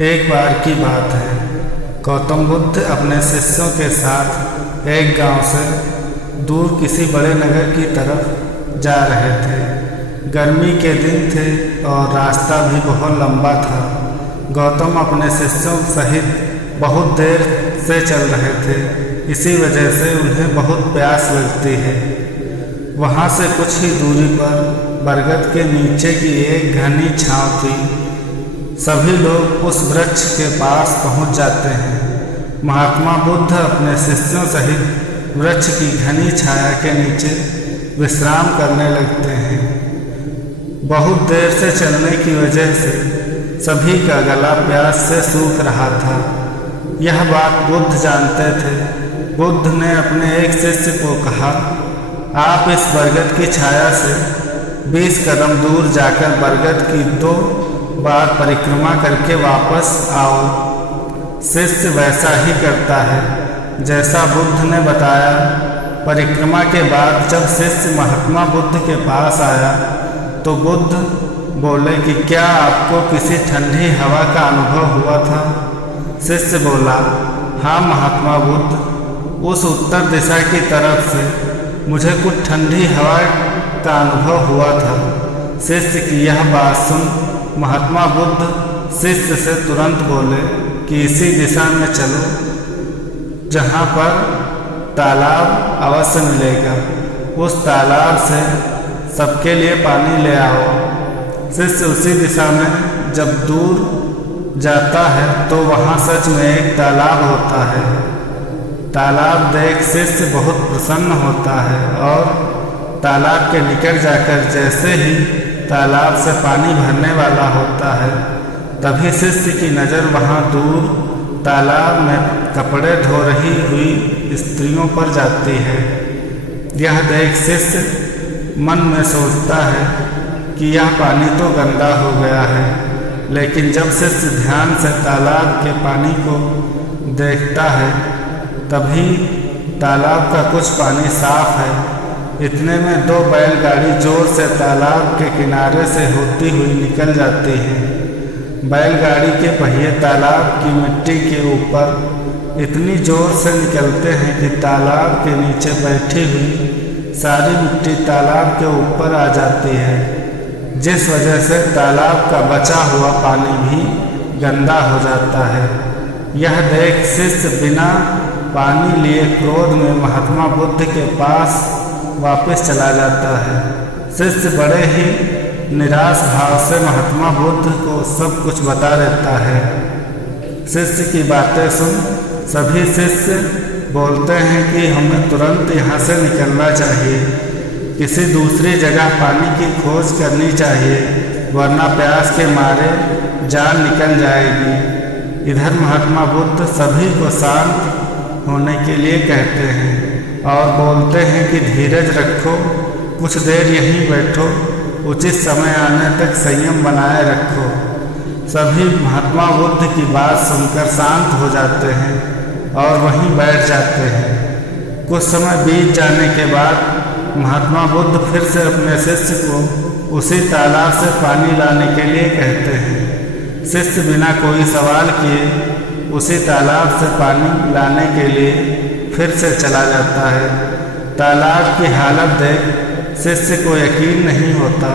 एक बार की बात है, गौतम बुद्ध अपने शिष्यों के साथ एक गांव से दूर किसी बड़े नगर की तरफ जा रहे थे। गर्मी के दिन थे और रास्ता भी बहुत लंबा था। गौतम अपने शिष्यों सहित बहुत देर से चल रहे थे, इसी वजह से उन्हें बहुत प्यास लगती है। वहाँ से कुछ ही दूरी पर बरगद के नीचे की एक घनी छांव थी। सभी लोग उस वृक्ष के पास पहुंच जाते हैं। महात्मा बुद्ध अपने शिष्यों सहित वृक्ष की घनी छाया के नीचे विश्राम करने लगते हैं। बहुत देर से चलने की वजह से सभी का गला प्यास से सूख रहा था। यह बात बुद्ध जानते थे। बुद्ध ने अपने एक शिष्य को कहा, आप इस बरगद की छाया से 20 कदम दूर जाकर बरगद की 2 बार परिक्रमा करके वापस आओ। शिष्य वैसा ही करता है जैसा बुद्ध ने बताया। परिक्रमा के बाद जब शिष्य महात्मा बुद्ध के पास आया तो बुद्ध बोले कि क्या आपको किसी ठंडी हवा का अनुभव हुआ था? शिष्य बोला, हाँ महात्मा बुद्ध, उस उत्तर दिशा की तरफ से मुझे कुछ ठंडी हवा का अनुभव हुआ था। शिष्य की यह बात सुन महात्मा बुद्ध शिष्य से तुरंत बोले कि इसी दिशा में चलो, जहाँ पर तालाब अवश्य मिलेगा। उस तालाब से सबके लिए पानी ले आओ। शिष्य उसी दिशा में जब दूर जाता है तो वहाँ सच में एक तालाब होता है। तालाब देख शिष्य बहुत प्रसन्न होता है और तालाब के निकट जाकर जैसे ही तालाब से पानी भरने वाला होता है, तभी शिष्य की नज़र वहाँ दूर तालाब में कपड़े धो रही हुई स्त्रियों पर जाती है। यह देख शिष्य मन में सोचता है कि यह पानी तो गंदा हो गया है, लेकिन जब शिष्य ध्यान से तालाब के पानी को देखता है तभी तालाब का कुछ पानी साफ है। इतने में 2 बैलगाड़ी जोर से तालाब के किनारे से होती हुई निकल जाती है। बैलगाड़ी के पहिए तालाब की मिट्टी के ऊपर इतनी जोर से निकलते हैं कि तालाब के नीचे बैठी हुई सारी मिट्टी तालाब के ऊपर आ जाती है, जिस वजह से तालाब का बचा हुआ पानी भी गंदा हो जाता है। यह देख शिष्य बिना पानी लिए क्रोध में महात्मा बुद्ध के पास वापस चला जाता है। शिष्य बड़े ही निराश भाव से महात्मा बुद्ध को सब कुछ बता देता है। शिष्य की बातें सुन सभी शिष्य बोलते हैं कि हमें तुरंत यहाँ से निकलना चाहिए, किसी दूसरी जगह पानी की खोज करनी चाहिए, वरना प्यास के मारे जान निकल जाएगी। इधर महात्मा बुद्ध सभी को शांत होने के लिए कहते हैं और बोलते हैं कि धीरज रखो, कुछ देर यहीं बैठो, उचित समय आने तक संयम बनाए रखो। सभी महात्मा बुद्ध की बात सुनकर शांत हो जाते हैं और वहीं बैठ जाते हैं। कुछ समय बीत जाने के बाद महात्मा बुद्ध फिर से अपने शिष्य को उसी तालाब से पानी लाने के लिए कहते हैं। शिष्य बिना कोई सवाल किए उसी तालाब से पानी लाने के लिए फिर से चला जाता है। तालाब की हालत देख शिष्य को यकीन नहीं होता।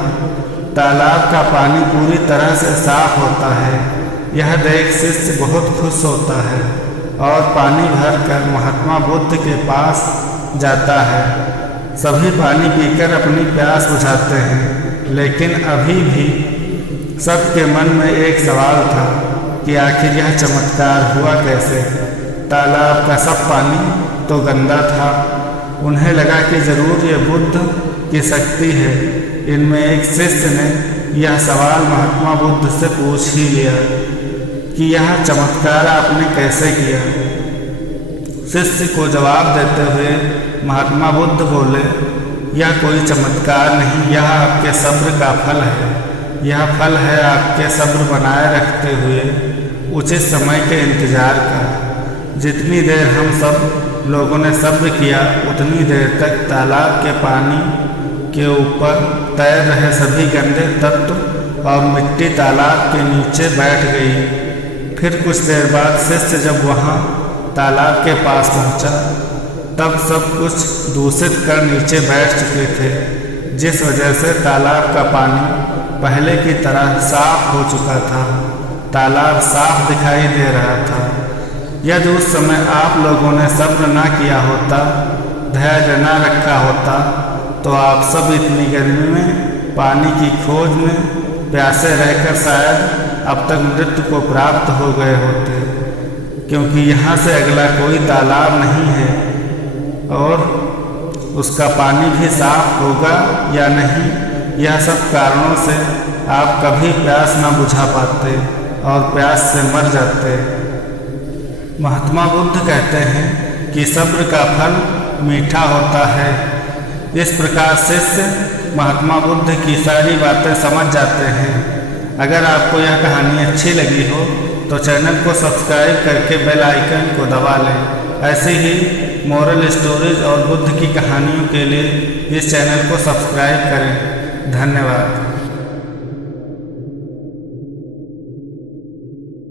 तालाब का पानी पूरी तरह से साफ होता है। यह देख शिष्य बहुत खुश होता है और पानी भरकर महात्मा बुद्ध के पास जाता है। सभी पानी पीकर अपनी प्यास बुझाते हैं, लेकिन अभी भी सबके मन में एक सवाल था कि आखिर यह चमत्कार हुआ कैसे। तालाब का सब पानी तो गंदा था। उन्हें लगा कि जरूर ये बुद्ध की शक्ति है। इनमें एक शिष्य ने यह सवाल महात्मा बुद्ध से पूछ ही लिया कि यह चमत्कार आपने कैसे किया। शिष्य को जवाब देते हुए महात्मा बुद्ध बोले, यह कोई चमत्कार नहीं, यह आपके सब्र का फल है। यह फल है आपके सब्र बनाए रखते हुए उचित समय के इंतजार का। जितनी देर हम सब लोगों ने सब्र किया, उतनी देर तक तालाब के पानी के ऊपर तैर रहे सभी गंदे तत्व और मिट्टी तालाब के नीचे बैठ गई। फिर कुछ देर बाद शिष्य जब वहाँ तालाब के पास पहुँचा तब सब कुछ दूषित कर नीचे बैठ चुके थे, जिस वजह से तालाब का पानी पहले की तरह साफ हो चुका था। तालाब साफ दिखाई दे रहा था। यदि उस समय आप लोगों ने सब्र ना किया होता, धैर्य ना रखा होता, तो आप सब इतनी गर्मी में पानी की खोज में प्यासे रहकर शायद अब तक मृत्यु को प्राप्त हो गए होते, क्योंकि यहाँ से अगला कोई तालाब नहीं है और उसका पानी भी साफ होगा या नहीं, यह सब कारणों से आप कभी प्यास न बुझा पाते और प्यास से मर जाते। महात्मा बुद्ध कहते हैं कि सब्र का फल मीठा होता है। इस प्रकार शिष्य महात्मा बुद्ध की सारी बातें समझ जाते हैं। अगर आपको यह कहानी अच्छी लगी हो तो चैनल को सब्सक्राइब करके बेल आइकन को दबा लें। ऐसे ही मोरल स्टोरीज और बुद्ध की कहानियों के लिए इस चैनल को सब्सक्राइब करें। धन्यवाद।